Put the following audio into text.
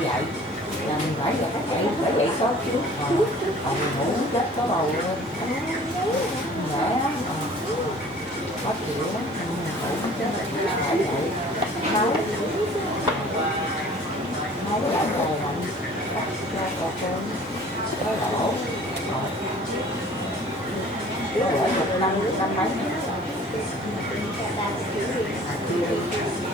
Dậy là mình phải giờ các dậy phải dậy sớm trước còn mình ngủ chết có bầu luôn dễ lắm khó chịu lắm ngủ chết phải dậy nấu lại rồi lạnh cho cà phê có lỗ trước để 1 năm mấy chưa đi